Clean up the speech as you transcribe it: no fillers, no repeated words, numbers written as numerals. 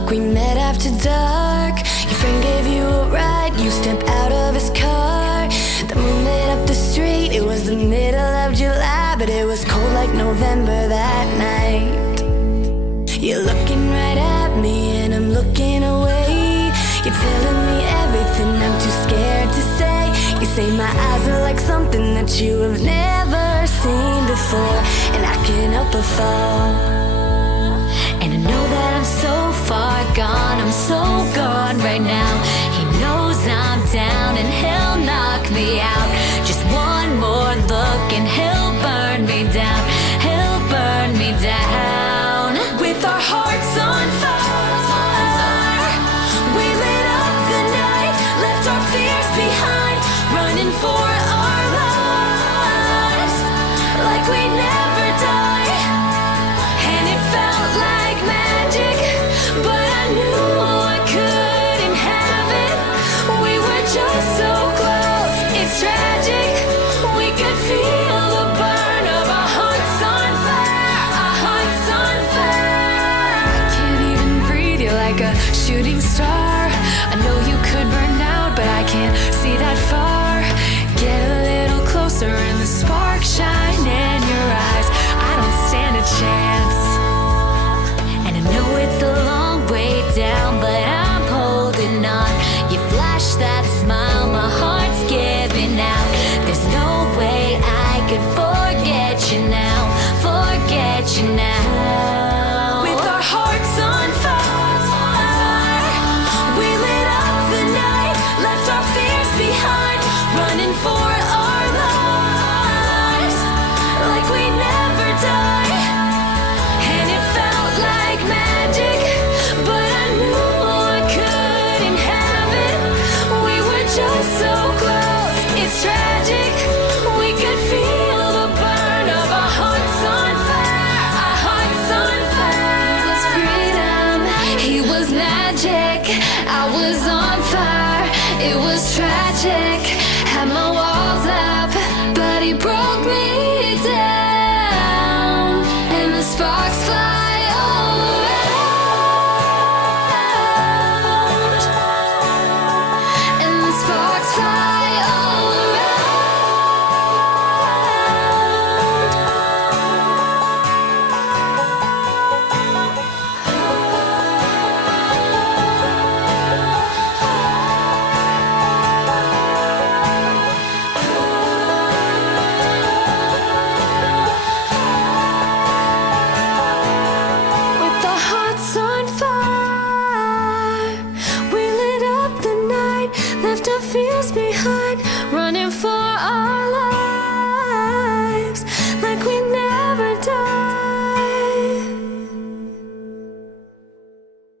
walk, we met after dark. Your friend gave you a ride, you stepped out of his car. The moon lit up the street, it was the middle of July, but it was cold like November that night. You're looking right at me and I'm looking away. You're telling me everything I'm too scared to say. You say my eyes are like something that you have never seen before, and I can't help but fall. And I know that I'm so far gone, I'm so gone right now. He knows I'm down and he'll knock me out. Just one more look and he'll burn me down. He'll burn me down. With our hearts on fire, we lit up the night, left our fears behind, running for our lives like we never die. And it felt like magic, but I knew I couldn't have it. We were just so close, it's tragic. We could feel the burn of our hearts on fire, our hearts on fire. I can't even breathe, you're like a shooting star. I know you could burn out, but I can't see that far. Get a little closer and the spark shine in your eyes. I don't stand a chance. And I know it's a long way down, but I'm holding on. You flash that smile, my heart's giving out. There's no way I could forget you now, forget you now. With our hearts on fire, we lit up the night, left our fears behind, running for our lives like we never die. And it felt like magic, but I knew I couldn't have it. We were just so close, it's tragic. We could feel the burn of our hearts on fire, our hearts on fire. It was freedom, he was magic. I was on fire, it was tragic. Had my walls up, but he broke me down. And the sparks fly all around. And the sparks fly all With our hearts on fire, we lit up the night, left our fears behind,